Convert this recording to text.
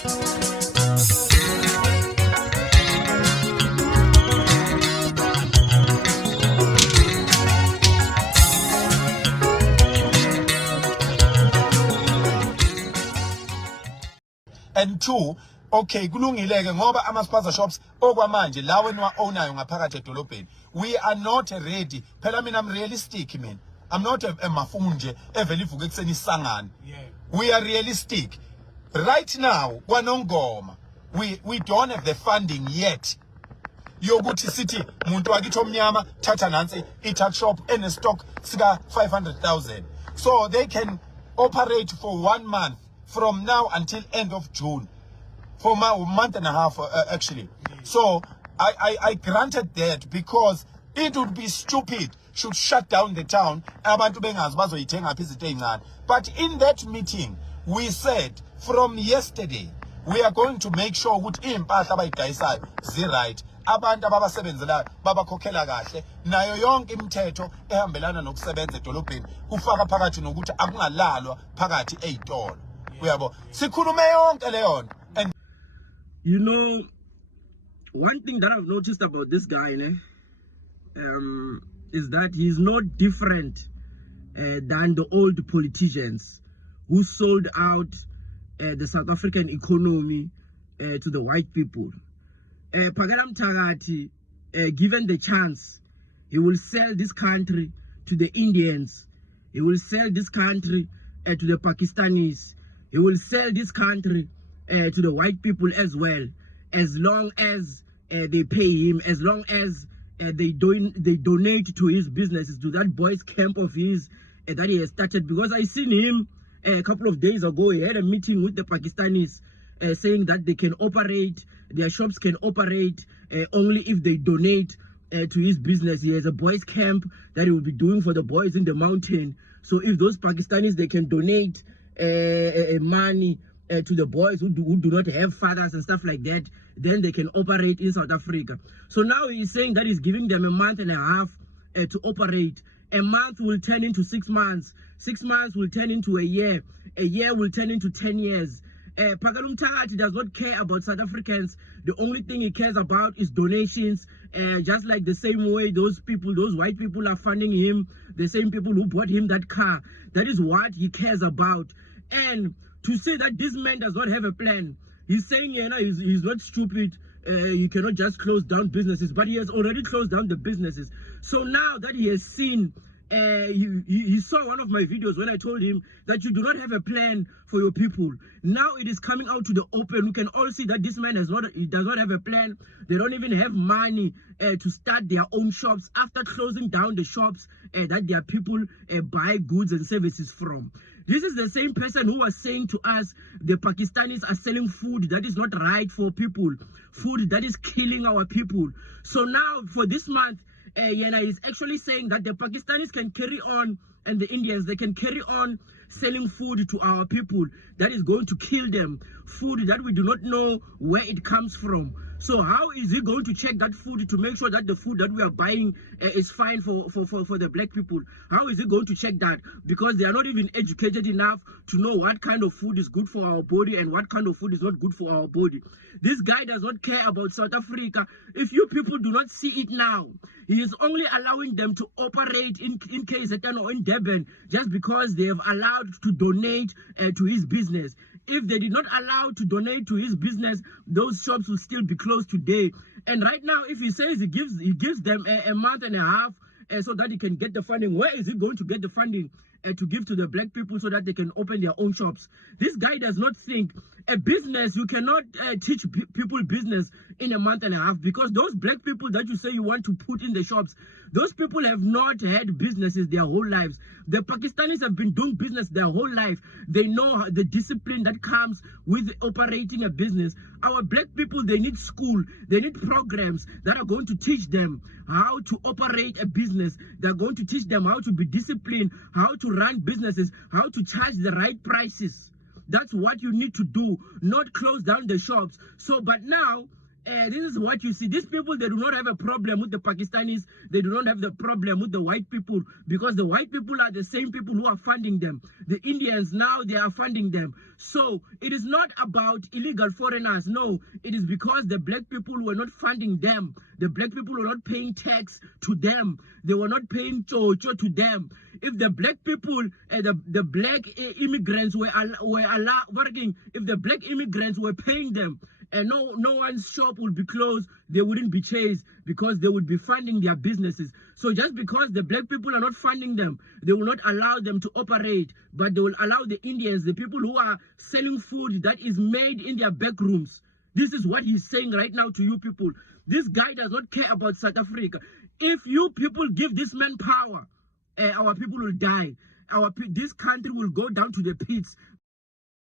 And two, okay, kulungileke ngoba ama-sponsor shops okwamanje lawo eniwa-ownayo ngaphakathi edolobheni. We are not ready. Phela mina I'm realistic, man. I'm not a mafunje evele ivuke ekuseni isangane. We are realistic. Right now, kwanongoma, we don't have the funding yet. Yokuthi sithi muntu wakithi omnyama thatha nansi i-tuck shop ene stock sika 500,000. So they can operate for 1 month from now until end of June. For a month and a half actually. So I granted that because it would be stupid should shut down the town. But in that meeting, we said from yesterday, we are going to make sure that impahla abayidayisayo zi-right. Abantu ababasebenzela babakhokhela kahle nayo yonke imithetho ehambelana nokusebenza edolobheni kufaka phakathi nokuthi akungalalwa phakathi ezitolo. Uyabo sikhulume yonke leyo nto. And you know, one thing that I've noticed about this guy is that he's not different than the old politicians who sold out the South African economy to the white people. Phakela Mthakathi, given the chance, he will sell this country to the Indians. He will sell this country to the Pakistanis. He will sell this country to the white people as well, as long as they pay him, as long as they donate to his businesses, to that boys camp of his that he has started. Because I seen him a couple of days ago. He had a meeting with the Pakistanis saying that they can operate, their shops can operate only if they donate to his business. He has a boys camp that he will be doing for the boys in the mountain. So if those Pakistanis, they can donate money to the boys who do not have fathers and stuff like that, then they can operate in South Africa. So now he's saying that he's giving them a month and a half to operate. A month will turn into 6 months. 6 months will turn into a year. A year will turn into 10 years. Phakela Mthakathi does not care about South Africans. The only thing he cares about is donations. Just like the same way those people, those white people are funding him, the same people who bought him that car. That is what he cares about. And to say that this man does not have a plan, he's saying he's not stupid. You cannot just close down businesses, but he has already closed down the businesses. So now that he has seen, he saw one of my videos when I told him that you do not have a plan for your people. Now it is coming out to the open. We can all see that this man does not have a plan. They don't even have money to start their own shops after closing down the shops that their people buy goods and services from. This is the same person who was saying to us the Pakistanis are selling food that is not right for people, food that is killing our people. So now for this month, Yena is actually saying that the Pakistanis can carry on, and the Indians, they can carry on selling food to our people that is going to kill them, food that we do not know where it comes from. So how is he going to check that food to make sure that the food that we are buying is fine for the black people? How is he going to check that? Because they are not even educated enough to know what kind of food is good for our body and what kind of food is not good for our body. This guy does not care about South Africa. If you people do not see it now, he is only allowing them to operate in KZN or in Durban just because they have allowed to donate to his business. If they did not allow to donate to his business, those shops will still be closed today. And right now, if he says he gives them a month and a half so that he can get the funding, where is he going to get the funding to give to the black people so that they can open their own shops? This guy does not think a business, you cannot teach people business in a month and a half, because those black people that you say you want to put in the shops, those people have not had businesses their whole lives. The Pakistanis have been doing business their whole life. They know the discipline that comes with operating a business. Our black people, they need school. They need programs that are going to teach them how to operate a business. They're going to teach them how to be disciplined, how to run businesses, how to charge the right prices. That's what you need to do, not close down the shops. So, but now, this is what you see. These people, they do not have a problem with the Pakistanis. They do not have the problem with the white people, because the white people are the same people who are funding them. The Indians now, they are funding them. So it is not about illegal foreigners. No, it is because the black people were not funding them. The black people were not paying tax to them. They were not paying chocho to them. If the black people, the black immigrants were working, if the black immigrants were paying them, and no one's shop would be closed, they wouldn't be chased, because they would be funding their businesses. So just because the black people are not funding them, they will not allow them to operate, but they will allow the Indians, the people who are selling food that is made in their back rooms. This is what he's saying right now to you people. This guy does not care about South Africa. If you people give this man power, our people will die. This country will go down to the pits,